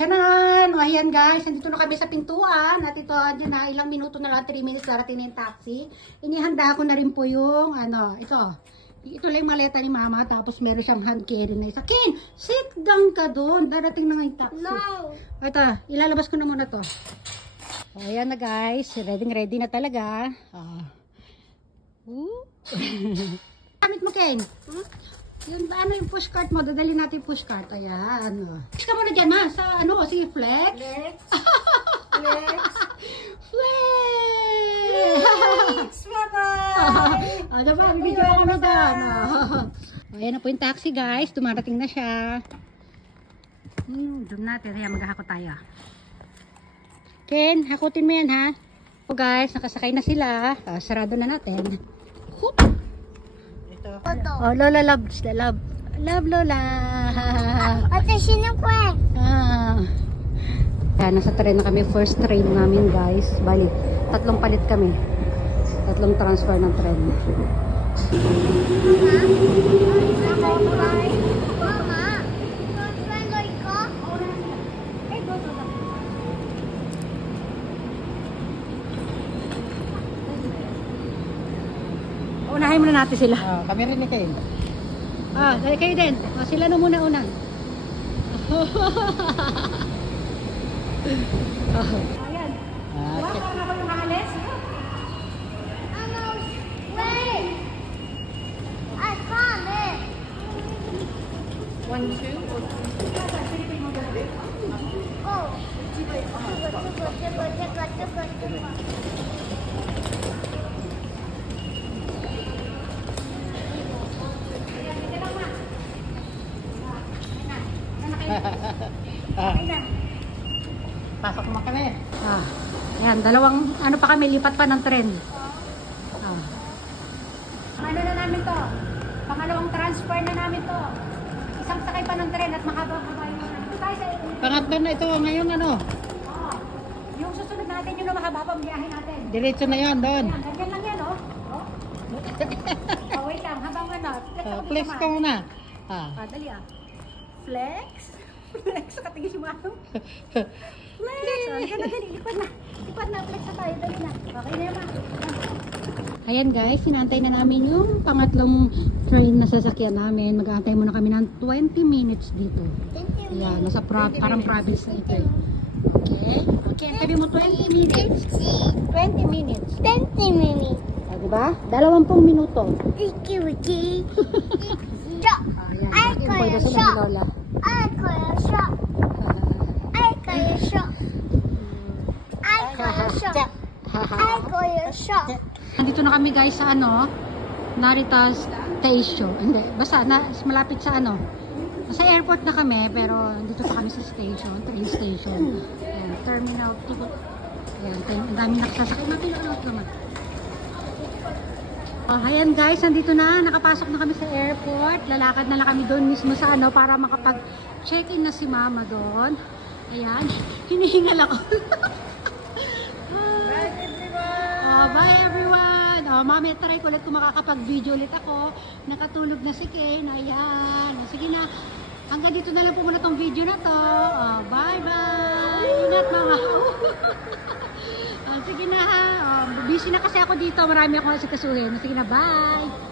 Tiyanan! O ayan guys, nandito na kami sa pintuan. At ito, dyan na, ilang minuto na lang, 3 minutes darating na yung taxi. Inihanda ko na rin po yung, ito lang yung maleta ni mama. Tapos meron siyang hand carry na isa. Ken, sit down ka doon. Darating na nga yung taxi. No! Ito, ilalabas ko na muna to. O ayan na guys, ready na talaga. Gamit mo Ken? Yun ba, ano yung pushcart mo? Dadali natin yung pushcart. Ayan. Push ka muna dyan, ma. Sa, si Flex? Flex. Flex. Flex! Bye-bye! Ano ba? Bibidyo ako na doon. Ayan na po yung taxi, guys. Dumarating na siya. Doon natin. Ayan, maghahako tayo. Ken, hakutin mo yan, ha? So, guys, nakasakay na sila. Sarado na natin. Hoop! Oh, Lola loves the love. Love Lola. Ate, sino po eh? Yan, nasa train na kami. First train namin guys. Bali, 3 palit kami. 3 transfer ng train. Mama, transfer ko? Unahin muna natin sila. Kami rin ni Kain. Kayo din. Sila na muna una. Ayan. Wala ka na ba yung alis? Wait! I found it! 1, 2, or 3? Oh! Tugo. Pasok mo kami. Ayan, dalawang, pa kami, lipat pa ng tren. Ano na namin to? Pangalawang transfer na namin to. Isang sakay pa ng tren at mahaba-haba yung ito tayo sa Pangatlo na ito ngayon yung susunod natin yung mahaba pang biyahe natin. Diretso na yan doon. Ayan, ganyan lang yan, wait lang, habang Flex ka muna. Dali Flex? Flex, nakatingin si Mano. Flex! Gani, lipat na, flex na tayo, dali na. Okay na naman. Ayan guys, sinantay na namin yung pangatlong train na sasakyan namin. Mag-aantay muna kami ng 20 minutes dito. Ayan, nasa parang province na ito. Okay, antabi mo 20 minutes. 20 minutes. 20 minutes. Diba? 20 minuto. Wiki. Ayan, Ay, pwede kaya sila siya. ni Lola. I kaya siya. I kaya siya. Nandito na kami guys sa Narita Station. Hindi, basta malapit sa sa airport na kami, pero dito pa kami sa station, train station. Ayan, terminal 2. Ayan, ang dami nakasasakay. Mapilot naman. Ayan guys, nandito na, nakapasok na kami sa airport. Lalakad na lang kami doon mismo sa para makapag-check-in na si mama doon. Ayan, hinihingal ako. Bye everyone! Bye everyone! Mami, try ko ulit kung makakapag-video ulit ako. Nakatulog na si Kane. Ayan. Sige na. Hanggang dito na lang po muna tong video na to. Bye-bye! Ingat mga. Sige na ha. Busy na kasi ako dito. Marami akong asikasuhin. Sige na, bye!